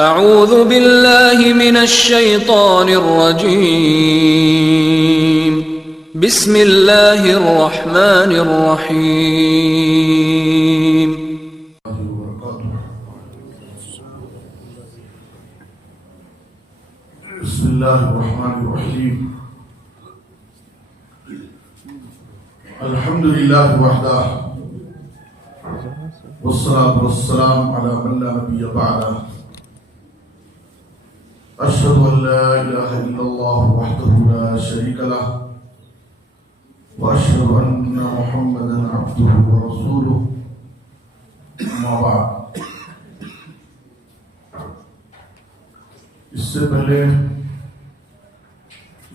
اعوذ باللہ من الشیطان الرجیم بسم اللہ الرحمن الرحیم بسم اللہ الرحمن الرحیم الحمدللہ وحدہ والصلاة والسلام علی من لا نبی بعدہ اشہد ان لا الہ الا اللہ وحدہ لا شریک لہ واشہد ان محمدا عبدہ ورسولہ اما بعد۔ اس سے پہلے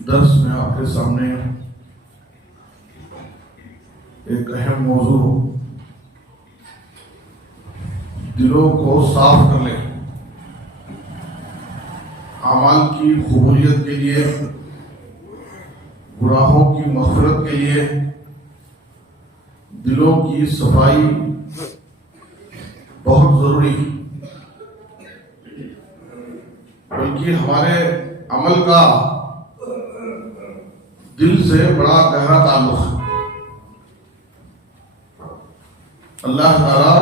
درس میں آپ کے سامنے ایک اہم موضوع دلوں کو صاف کر لیں، اعمال کی قبولیت کے لیے، گناہوں کی مغفرت کے لیے دلوں کی صفائی بہت ضروری ہے، بلکہ ہمارے عمل کا دل سے بڑا گہرا تعلق ہے۔ اللہ تعالی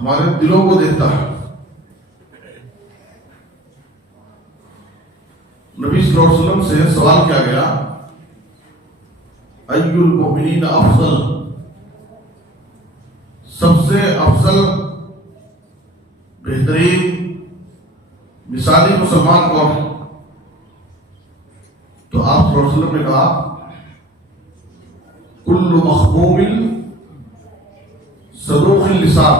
ہمارے دلوں کو دیکھتا ہے۔ نبی صلی اللہ علیہ وسلم سے سوال کیا گیا، ای المؤمنین افضل، سب سے افضل بہترین مثالی مسلمان کون ہے؟ تو آپ صلی اللہ علیہ وسلم نے کہا کل مخموم صدوق اللسان،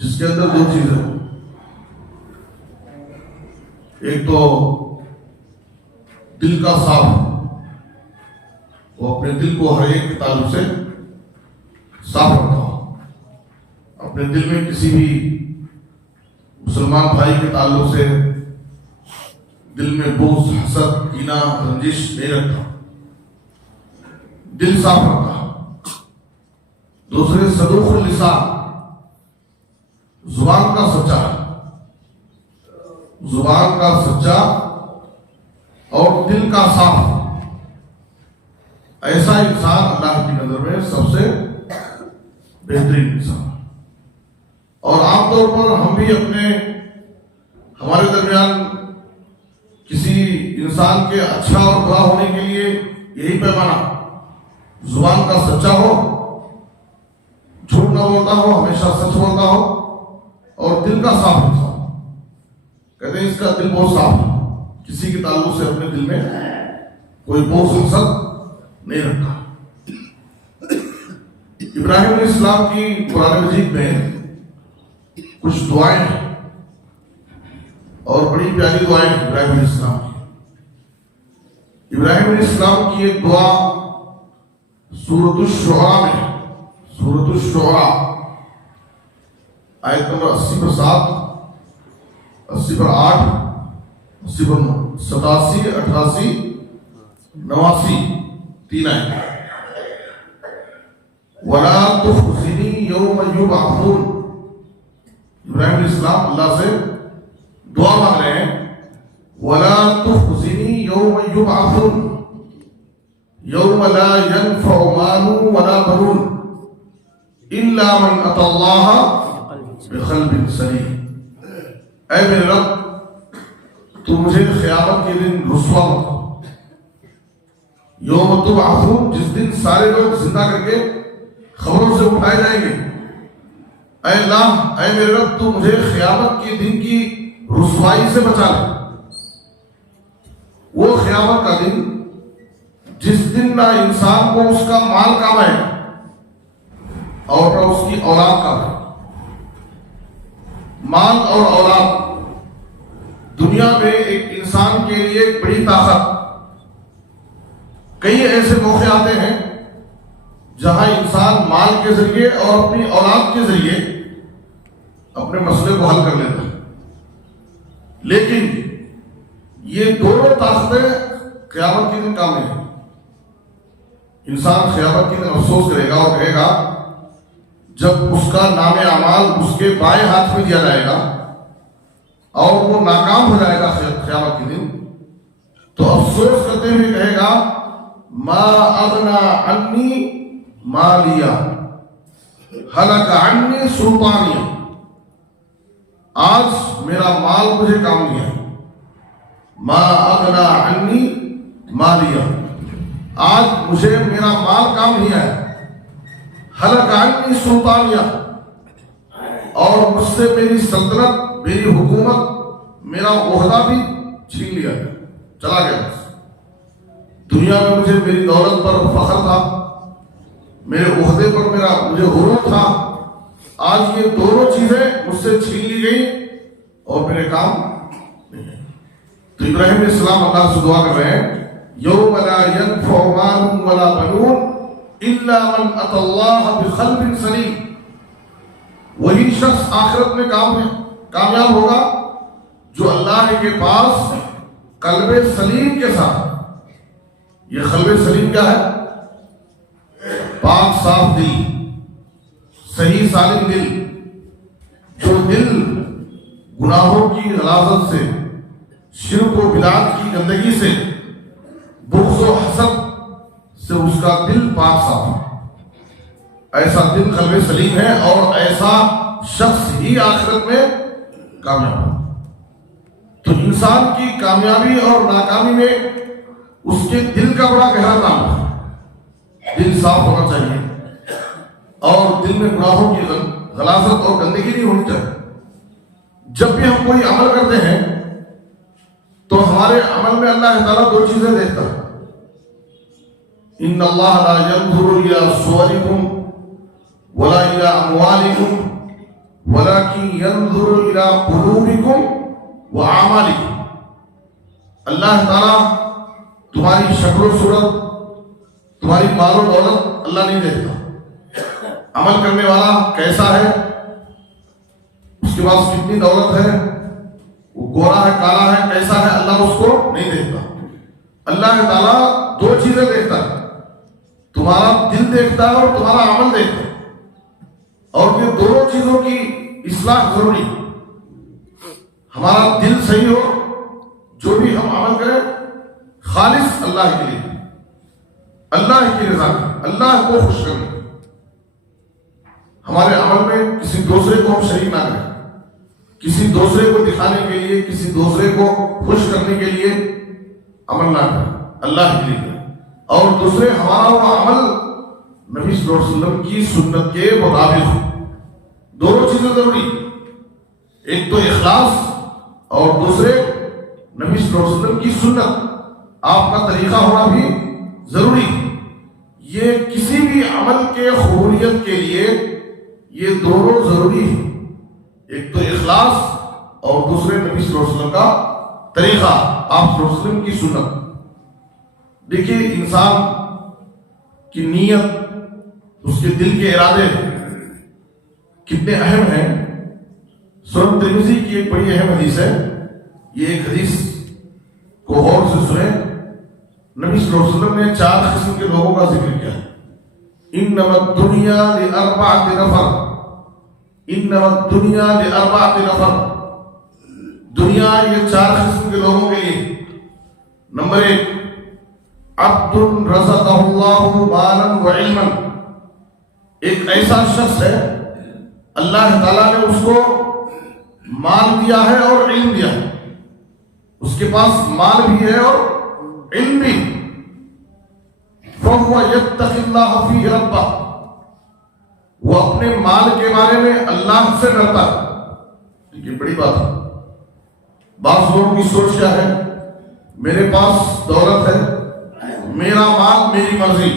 جس کے اندر دو چیزیں ہیں، ایک تو دل کا صاف، وہ اپنے دل کو ہر ایک کے تعلق سے صاف رکھتا ہو، اپنے دل میں کسی بھی مسلمان بھائی کے تعلق سے دل میں بغض، حسد، کینہ، رنجش نہیں رکھتا، دل صاف رکھتا۔ دوسرے صدوق اللسان، زبان کا سچا، زبان کا سچا اور دل کا صاف، ایسا انسان اللہ کی نظر میں سب سے بہترین انسان۔ اور عام طور پر ہم بھی ہمارے درمیان کسی انسان کے اچھا اور برا ہونے کے لیے یہی پیمانہ، زبان کا سچا ہو، جھوٹ نہ بولتا ہو، ہمیشہ سچ بولتا ہو، اور دل کا صاف انسان۔ کہتے ہیں اس کا دل بہت صاف ہے، کسی کے تعلق سے اپنے دل میں کوئی بغض، حسد نہیں رکھتا۔ ابراہیم علیہ السلام کی قرآن مجید میں کچھ دعائیں ہیں اور بڑی پیاری دعائیں ہیں ابراہیم علیہ السلام کی۔ ابراہیم علیہ السلام کی ایک دعا سورۃ الشعراء میں، سورۃ الشعراء آیت نمبر 80 پر 7، 80 پر 8، 80 پر 87، 88، 89 تین آیت۔ وَلَا تُخْزِنِي يَوْمَ يُبْعَثُونَ، ابراہیم علیہ السلام اللہ سے دعا مانگ رہے ہیں، وَلَا تُخْزِنِي يَوْمَ يُبْعَثُونَ يَوْمَ لَا يَنْفَعُ مَالٌ وَلَا بَنُونَ إِلَّا مَنْ أَتَى اللَّهَ بِقَلْبٍ سَلِيمٍ۔ اے میرے رب، تو مجھے قیامت کے دن رسوا مت کر، یوم تبعثون، جس دن سارے لوگ زندہ کر کے خبروں سے اٹھائے جائیں گے۔ اے اللہ، اے میرے رب، تو مجھے قیامت کے دن کی رسوائی سے بچا لے۔ وہ قیامت کا دن جس دن نہ انسان کو اس کا مال کام ہے اور نہ اس کی اولاد کام ہے۔ مال اور اولاد دنیا میں ایک انسان کے لیے ایک بڑی طاقت۔ کئی ایسے موقع آتے ہیں جہاں انسان مال کے ذریعے اور اپنی اولاد کے ذریعے اپنے مسئلے کو حل کر لیتا ہے، لیکن یہ دونوں طاقتیں قیامت کے دن کام نہیں ہیں۔ انسان قیامت کے دن افسوس کرے گا اور کہے گا جب اس کا نام اعمال اس کے بائیں ہاتھ میں دیا جائے گا اور وہ ناکام ہو جائے گا قیامت کے دن، تو افسوس کرتے ہوئے کہے گا ما اغنا عنی مالیا ہلک عنی سلطانیہ، آج میرا مال مجھے کام دیا ہے۔ ما اغنا عنی مالیا، آج مجھے میرا مال کام دیا ہے۔ ہلک عنی سلطانیہ، اور مجھ سے میری سلطنت، میری حکومت، میرا عہدہ بھی چھین لیا گیا، چلا گیا۔ بس دنیا میں مجھے میری دولت پر فخر تھا، میرے عہدے پر مجھے غرور تھا، آج یہ دونوں چیزیں مجھ سے چھین لی گئی اور میرے کام نہیں ہے۔ تو ابراہیم علیہ السلام اللہ سے دعا کر رہے ہیں یوم لا ينفع مال ولا بنون الا من اتى الله بقلب سلیم، وہی شخص آخرت میں کامیاب ہوگا جو اللہ کے پاس قلب سلیم کے ساتھ۔ یہ قلب سلیم کیا ہے؟ پاک صاف دل، صحیح سالم دل، جو دل گناہوں کی غلاظت سے، شرک و بدعت کی گندگی سے، بغض و حسد سے اس کا دل پاک صاف ہے، ایسا دل قلب سلیم ہے، اور ایسا شخص ہی آخرت میں کامیاب ہے۔ تو انسان کی کامیابی اور ناکامی میں اس کے دل کا بڑا گہرا نام ہے۔ دل صاف ہونا چاہیے اور دل میں گناہوں کی غلاظت اور گندگی نہیں ہونی چاہیے۔ جب بھی ہم کوئی عمل کرتے ہیں تو ہمارے عمل میں اللہ تعالیٰ دو چیزیں دیکھتا ہے۔ ان اللہ لا ينظر الى صورکم ولا الى اموالکم ولكن ينظر الى قلوبکم واعمالکم، اللہ تعالیٰ تمہاری شکل و صورت، تمہاری مال و دولت اللہ نہیں دیکھتا، عمل کرنے والا کیسا ہے، اس کے پاس کتنی دولت ہے، وہ گورا ہے کالا ہے کیسا ہے، اللہ اس کو نہیں دیکھتا۔ اللہ تعالیٰ دو چیزیں دیکھتا ہے، تمہارا دل دیکھتا ہے اور تمہارا عمل دیکھتا ہے، اور یہ دونوں چیزوں کی اصلاح ضروری ہے۔ ہمارا دل صحیح ہو، جو بھی ہم عمل کریں خالص اللہ کے لیے، اللہ کی رضا کے، اللہ کو خوش کرنے، ہمارے عمل میں کسی دوسرے کو ہم شریک نہ کریں، کسی دوسرے کو دکھانے کے لیے، کسی دوسرے کو خوش کرنے کے لیے عمل نہ کریں، اللہ کے لیے، اور دوسرے ہمارا وہ عمل نبی صلی اللہ علیہ وسلم کی سنت کے مطابق ہو۔ دونوں چیزیں ضروری، ایک تو اخلاص اور دوسرے نبی صلی اللہ علیہ وسلم کی سنت، آپ کا طریقہ ہونا بھی ضروری۔ یہ کسی بھی عمل کے قبولیت کے لیے یہ دونوں ضروری ہیں، ایک تو اخلاص اور دوسرے نبی صلی اللہ علیہ وسلم کا طریقہ، آپ صلی اللہ علیہ وسلم کی سنت۔ دیکھیے انسان کی نیت، اس کے دل کے ارادے کتنے اہم ہیں۔ سنن ترمذی کی ایک بڑی اہم حدیث ہے، یہ ایک حدیث کو غور سے سنیں۔ نبی صلی اللہ علیہ وسلم نے 4 قسم کے لوگوں کا ذکر کیا ہے۔ انما الدنیا لاربعۃ نفر، انما الدنیا لاربعۃ نفر، دنیا یہ 4 قسم کے لوگوں کے لیے۔ نمبر 1، عبد رزقہ اللہ مالا وعلما، ایک ایسا شخص ہے اللہ تعالیٰ نے اس کو مال دیا ہے اور علم دیا ہے، اس کے پاس مال بھی ہے اور علم بھی، فَهُوَ يَتَّقِ اللَّهَ فِيهِ رَبَّهُ، وہ اپنے مال کے بارے میں اللہ سے ڈرتا ہے۔ یہ بڑی بات ہے۔ بعض لوگوں کی سوچ کیا ہے، میرے پاس دولت ہے، میرا مال میری مرضی،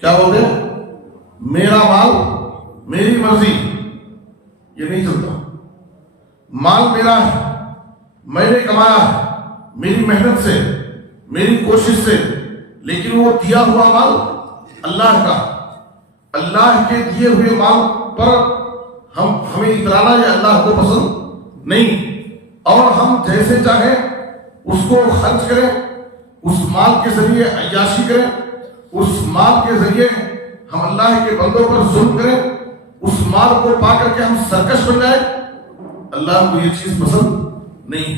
کیا بولتے ہیں، میرا مال میری مرضی، یہ نہیں چلتا۔ مال میرا ہے، میں نے کمایا ہے میری محنت سے، میری کوشش سے، لیکن وہ دیا ہوا مال اللہ کا، اللہ کے دیے ہوئے مال پر ہمیں اترانا یہ اللہ کو پسند نہیں، اور ہم جیسے چاہیں اس کو خرچ کریں، اس مال کے ذریعے عیاشی کریں، اس مال کے ذریعے ہم اللہ کے بندوں پر ظلم کریں، مال کو پا کر کے ہم سرکش بن جائیں، اللہ کو یہ چیز پسند نہیں۔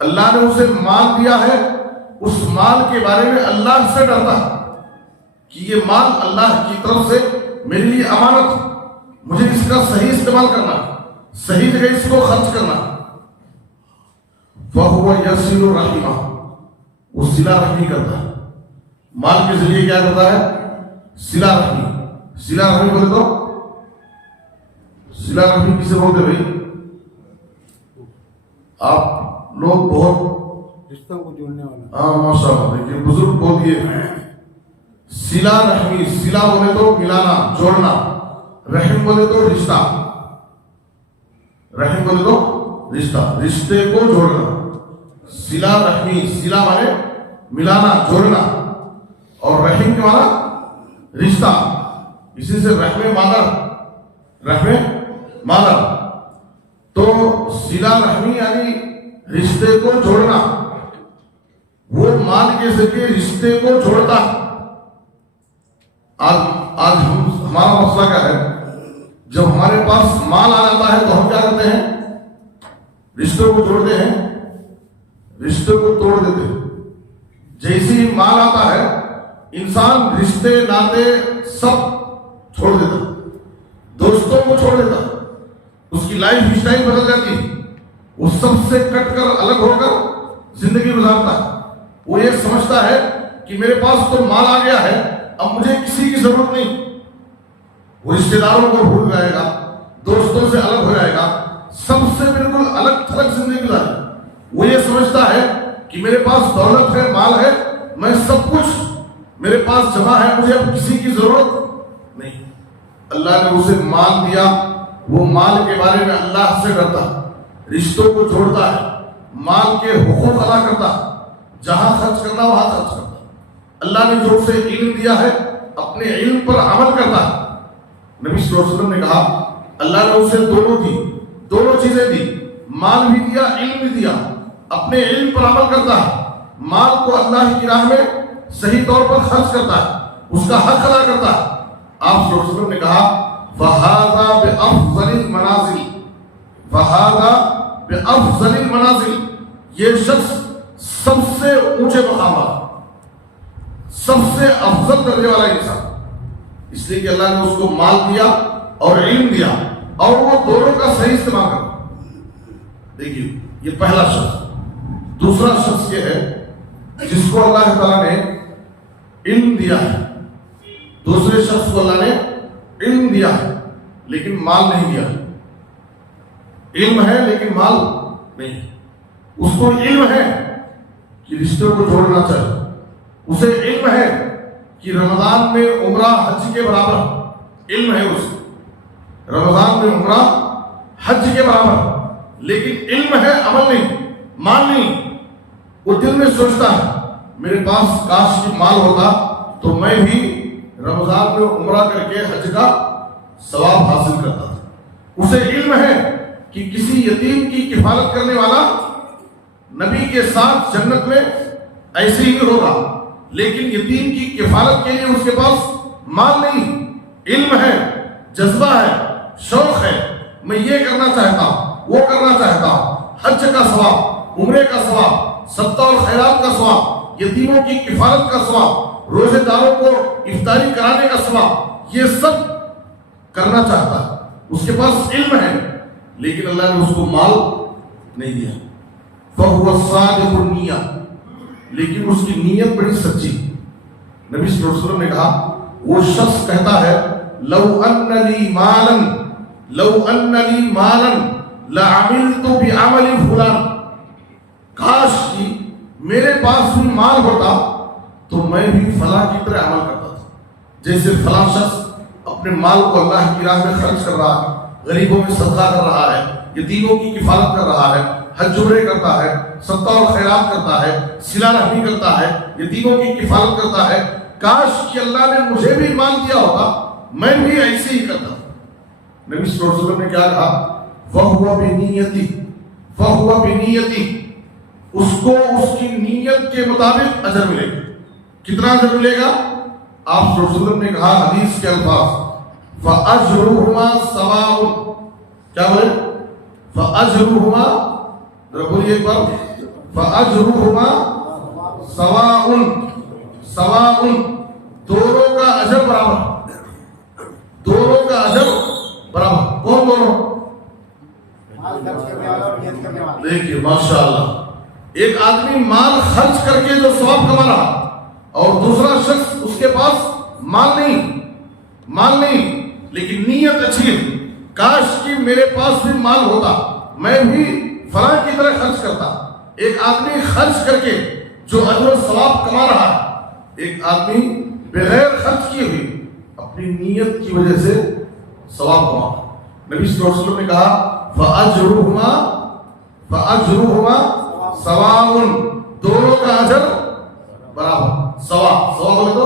اللہ نے اسے مال دیا ہے، اس مال کے بارے میں اللہ سے ڈرتا کہ یہ مال اللہ کی طرف سے میرے لیے امانت، مجھے اس کا صحیح استعمال کرنا، صحیح جگہ اس کو خرچ کرنا۔ فَهُوَ يَصِلُ الرَّحِمَ، وہ صلہ رحمی کرتا ہے، مال کے ذریعے کیا کرتا ہے؟ صلہ رحمی۔ صلہ رحمی بولے تو صلہ رحمی کسے بولتے بھائی؟ آپ لوگ بہت رشتوں کو جوڑنے والا۔ ہاں ماشاء اللہ، دیکھیے بزرگ بول دیے صلہ رحمی۔ صلہ بولے تو ملانا، جوڑنا، رحم بولے تو رشتہ، رحم بولے تو رشتہ، رشتے کو جوڑنا۔ صلہ رحمی، صلہ مانے ملانا، جوڑنا، اور رحم کے مانا رشتہ، اسی سے رحم مادر، رحم مادر۔ تو صلہ رحمی یعنی رشتے کو جوڑنا، وہ مال کے ذریعے رشتے کو جوڑتا۔ آج ہمارا مسئلہ کیا ہے؟ جب ہمارے پاس مال آ جاتا ہے تو ہم کیا کرتے ہیں؟ رشتوں کو جوڑتے ہیں، رشتوں کو توڑ دیتے ہیں۔ جیسے ہی مال آتا ہے انسان رشتے ناطے سب چھوڑ دیتا، دوستوں کو چھوڑ دیتا، اس کی لائف اسٹائل بدل جاتی، وہ سب سے کٹ کر الگ ہو کر زندگی گزارتا ہے۔ وہ یہ سمجھتا ہے کہ میرے پاس تو مال آ گیا ہے، اب مجھے کسی کی ضرورت نہیں۔ وہ رشتہ داروں کو بھول جائے گا، دوستوں سے الگ ہو جائے گا، سب سے بالکل الگ تھلگ زندگی گزارے۔ وہ یہ سمجھتا ہے کہ میرے پاس دولت ہے، مال ہے، میں سب کچھ میرے پاس جمع ہے، مجھے اب کسی کی ضرورت نہیں۔ اللہ نے اسے مال دیا، وہ مال کے بارے میں اللہ سے ڈرتا، رشتوں کو جوڑتا ہے، مال کے حقوق ادا کرتا، جہاں خرچ کرنا وہاں خرچ کرتا۔ اللہ نے جو اسے علم دیا ہے اپنے علم پر عمل کرتا ہے۔ نبی صلی اللہ علیہ وسلم نے کہا اللہ نے اسے دونوں چیزیں دی، مال بھی دیا، علم بھی دیا۔ اپنے علم پر عمل کرتا ہے، مال کو اللہ کی راہ میں صحیح طور پر خرچ کرتا ہے، اس کا حق ادا کرتا ہے۔ آپ صلی اللہ علیہ وسلم نے کہا فَهَذَا بِأَفْضَلِ الْمَنَازِلِ، فَهَذَا بِأَفْضَلِ الْمَنَازِلِ، یہ شخص سب سے اونچے مقام والا، سب سے افضل درجے والا انسان، اس لیے کہ اللہ نے اس کو مال دیا اور علم دیا، اور وہ دونوں کا صحیح استعمال کرتا۔ دیکھیے یہ پہلا شخص۔ دوسرا شخص یہ ہے جس کو اللہ تعالیٰ نے علم دیا ہے، دوسرے شخص کو اللہ نے علم دیا ہے لیکن مال نہیں دیا۔ علم ہے لیکن مال نہیں۔ اس کو علم ہے کہ رشتوں کو جوڑنا چاہیے، اسے علم ہے کہ رمضان میں عمرہ حج کے برابر، علم ہے اسے رمضان میں عمرہ حج کے برابر، لیکن علم ہے، عمل نہیں، مال نہیں۔ وہ دل میں سوچتا ہے میرے پاس کاش کی مال ہوتا تو میں بھی رمضان میں عمرہ کر کے حج کا ثواب حاصل کرتا تھا۔ اسے علم ہے کہ کسی یتیم کی کفالت کرنے والا نبی کے ساتھ جنت میں ایسے ہی ہوگا، لیکن یتیم کی کفالت کے لیے اس کے پاس مال نہیں۔ علم ہے، جذبہ ہے، شوق ہے، میں یہ کرنا چاہتا ہوں، وہ کرنا چاہتا ہوں، حج کا ثواب، عمرے کا ثواب، صدقہ اور خیرات کا ثواب، یتیموں کی کفالت کا ثواب، روزے داروں کو افطاری کرانے کا ثواب، یہ سب کرنا چاہتا ہے۔ اس کے پاس علم ہے لیکن اللہ نے اس کو مال نہیں دیا۔ فَهُوَ الصَّادِقُ النِّيَّةِ، لیکن اس کی نیت بڑی سچی۔ نبی صلی اللہ علیہ وسلم نے کہا وہ شخص کہتا ہے لو ان لی مالا لعملت بعمل فلان، کاش کہ میرے پاس بھی مال ہوتا تو میں بھی فلاں کی طرح عمل کرتا تھا۔ جیسے فلاں شخص اپنے مال کو اللہ کی راہ میں خرچ کر رہا ہے، غریبوں میں صدقہ کر رہا ہے، یتیموں کی کفالت کر رہا ہے، حج عمرے کرتا ہے، صدقہ اور خیرات کرتا ہے، صلہ رحمی کرتا ہے، یتیموں کی کفالت کرتا ہے، کاش کہ اللہ نے مجھے بھی مال دیا ہوتا میں بھی ایسے ہی کرتا۔ نبی صلی اللہ علیہ وسلم نے کیا کہا فَهُوَ بِنِيَّتِهِ، اس کو اس کی نیت کے مطابق اجر ملے گا۔ کتنا اجر ملے گا؟ آپ صلی اللہ علیہ وسلم نے کہا حدیث کے الفاظ فَأَجْرُهُمَا سَوَاءٌ فَأَجْرُهُمَا، بولیے ایک بار، فَأَجْرُهُمَا سَوَاءٌ، دونوں کا اجر برابر، دونوں کا اجر برابر۔ کون دونوں؟ دیکھیے ماشاءاللہ، ایک آدمی مال خرچ کر کے جو ثواب کما رہا اور دوسرا شخص اس کے پاس مال نہیں لیکن نیت اچھی ہے، کاش کہ میرے پاس بھی مال ہوتا، میں بھی فلاں کی طرح خرچ کرتا۔ ایک آدمی خرچ کر کے جو اجر و ثواب کما رہا ہے، ایک آدمی بغیر خرچ کیے ہوئے اپنی نیت کی وجہ سے ثواب کما۔ نبی صلی اللہ علیہ وسلم نے کہا فَأَجْرُهُمَا سَوَاءٌ، دونوں کا اجر برابر، سوا بولے تو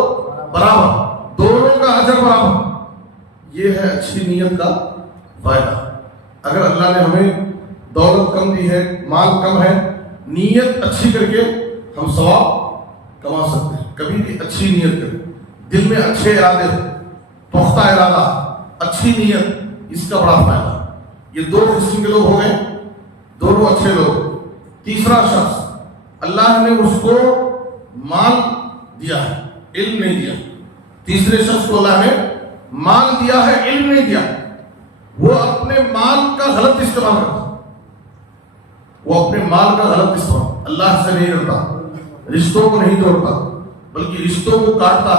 برابر، دونوں کا اجر برابر۔ یہ ہے اچھی نیت کا فائدہ۔ اگر اللہ نے ہمیں دولت کم دی ہے، مال کم ہے، نیت اچھی کر کے ہم ثواب کما سکتے ہیں۔ کبھی بھی اچھی نیت کریں، دل میں اچھے ارادے ہو، پختہ ارادہ، اچھی نیت، اس کا بڑا فائدہ۔ یہ دو قسم کے لوگ ہو گئے، دونوں اچھے لوگ۔ تیسرا شخص، اللہ نے اس کو مال دیا ہے، علم نہیں دیا۔ تیسرے شخص کو اللہ نے مال دیا ہے، علم نہیں دیا، وہ اپنے مال کا غلط استعمال کرتا، اللہ سے نہیں کرتا، رشتوں کو نہیں توڑتا، بلکہ رشتوں کو کاٹتا،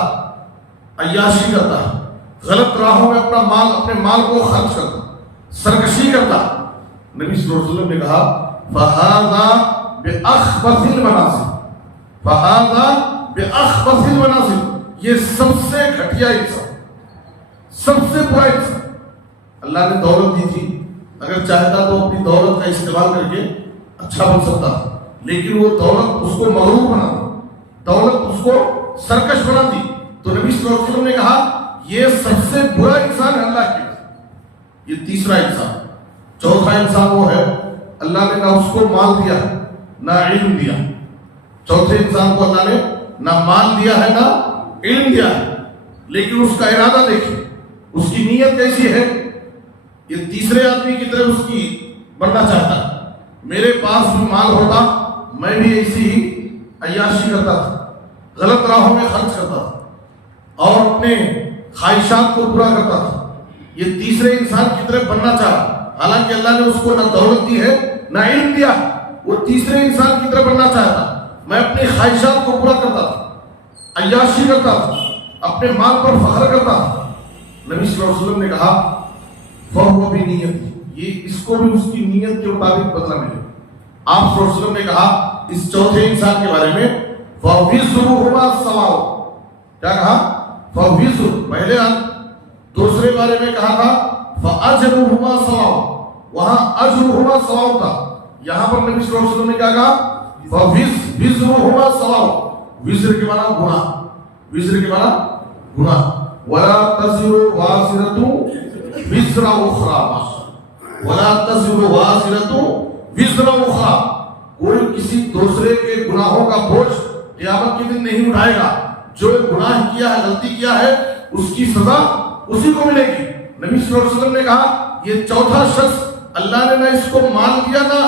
عیاشی کرتا، غلط راہوں میں اپنے مال کو خرچ کرتا، سرکشی کرتا۔ نبی صلی اللہ علیہ وسلم نے کہا فَهَذَا بِأَخْبَثِ الْمَنَازِلِ، یہ سب سے گھٹیا انسان، سب سے برا انسان۔ اللہ نے دولت دی تھی، اگر چاہتا تو اپنی دولت کا استعمال کر کے اچھا بن سکتا، لیکن وہ دولت اس کو مغرور بنا دی، دولت اس کو سرکش بنا دی۔ تو نبی صلی اللہ علیہ وسلم نے کہا یہ سب سے برا انسان ہے اللہ کے۔ یہ تیسرا انسان۔ چوتھا انسان وہ ہے اللہ نے نہ اس کو مال دیا نہ علم دیا۔ چوتھے انسان کو اللہ نے نہ مال دیا ہے نہ علم دیا ہے، لیکن اس کا ارادہ دیکھیں، اس کی نیت کیسی ہے۔ یہ تیسرے آدمی کی طرح اس کی بننا چاہتا ہے، میرے پاس بھی مال ہوتا میں بھی ایسی ہی عیاشی کرتا تھا، غلط راہوں میں خرچ کرتا تھا اور اپنے خواہشات کو پورا کرتا تھا۔ یہ تیسرے انسان کی طرف بننا چاہا، حالانکہ اللہ نے اس کو نہ دولت دی ہے نہ علم دیا، وہ تیسرے انسان کی طرف بننا چاہتا، میں اپنی خواہشات کو پورا کرتا تھا، عیاشی کرتا تھا، اپنے مال پر فخر کرتا تھا۔ نبی صلی اللہ علیہ وسلم نے کہا فَهُوَ بِنِيَّتِهِ، یہ اس کو بھی اس کی نیت کے مطابق بدلہ ملے۔ آپ صلی اللہ علیہ وسلم نے کہا اس چوتھے انسان کے بارے میں فَوِزْرُهُمَا سَوَاءٌ، کیا کہا؟ فَوِزْرُ، پہلے دوسرے بارے میں کہا تھا فَأَجْرُهُمَا سَوَاءٌ، وہاں اجرهما سواء تھا، یہاں پر نبی صلی اللہ علیہ وسلم نے کیا کہا فَوِزْرُهُمَا سَوَاءٌ، وزر کے معنی گناہ، وزر کے معنی گناہ، وَلَا تَزِرُ وَازِرَةٌ وِزْرَ أُخْرَى، وَلَا تَزِرُ وَازِرَةٌ وِزْرَ أُخْرَى، کوئی کسی دوسرے کے گناہوں کا بوجھ قیامت کے دن نہیں اٹھائے گا۔ جو گناہ کیا ہے، غلطی کیا ہے، اس کی سزا اسی کو ملے گی۔ نبی صلی اللہ علیہ وسلم نے کہا یہ چوتھا شخص اللہ نے نہ اس کو مال دیا نہ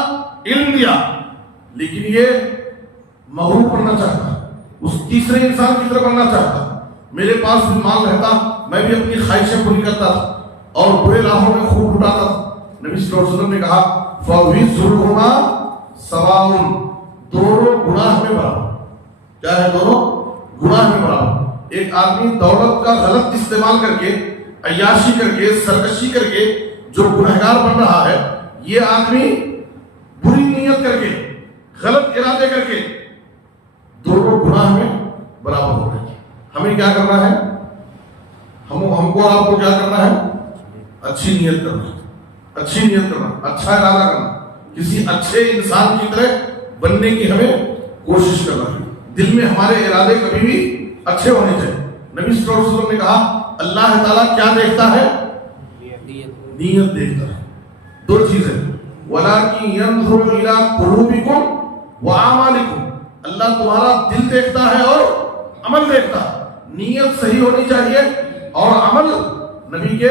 علم دیا، لیکن یہ مغرور بننا چاہتا، اس تیسرے انسان کی طرف بننا چاہتا، میرے پاس بھی مال رہتا میں بھی اپنی خواہشیں پوری کرتا تھا اور برے راہوں میں خوب اٹھاتا تھا۔ نبی صلی اللہ علیہ وسلم نے کہا فَوِزْرُهُمَا سَوَاءٌ، دونوں گناہ میں برابر، کیا ہے؟ دونوں گناہ میں برابر۔ ایک آدمی دولت کا غلط استعمال کر کے، عیاشی کر کے، سرکشی کر کے جو گنہگار بن رہا ہے، یہ آدمی بری نیت کر کے، غلط ارادے کر کے دونوں گناہ میں برابر ہو رہے ہیں۔ ہمیں کیا کرنا ہے؟ ہم کو اور آپ کو کیا کرنا ہے؟ اچھی نیت کرنا، اچھی نیت کرنا، اچھا ارادہ کرنا، کسی اچھے انسان کی طرح بننے کی ہمیں کوشش کرنا ہے۔ دل میں ہمارے ارادے کبھی بھی اچھے ہونے چاہیے۔ نبی صلی اللہ علیہ وسلم نے کہا اللہ تعالیٰ کیا دیکھتا ہے؟ نیت دیکھتا ہے۔ دو چیزیں، وَلَٰكِن يَنْظُرُ إِلَىٰ قُلُوبِكُمْ وَأَعْمَالِكُمْ، اللہ تمہارا دل دیکھتا ہے اور عمل دیکھتا ہے۔ نیت صحیح ہونی چاہیے اور عمل نبی کے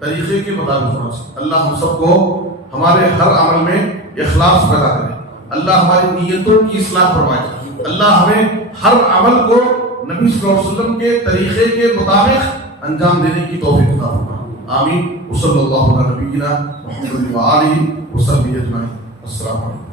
طریقے کے مطابق ہونا چاہیے. اللہ ہم سب کو ہمارے ہر عمل میں اخلاص پیدا کرے. اللہ ہماری نیتوں کی اصلاح فرمائے. اللہ ہمیں ہر عمل کو نبی صلی اللہ علیہ وسلم کے طریقے کے مطابق انجام دینے کی توفیق عطا فرمائے. آمین. وصلی اللہ علی نبینا محمد و آلہ وصحبہ اجمعین. السلام علیکم.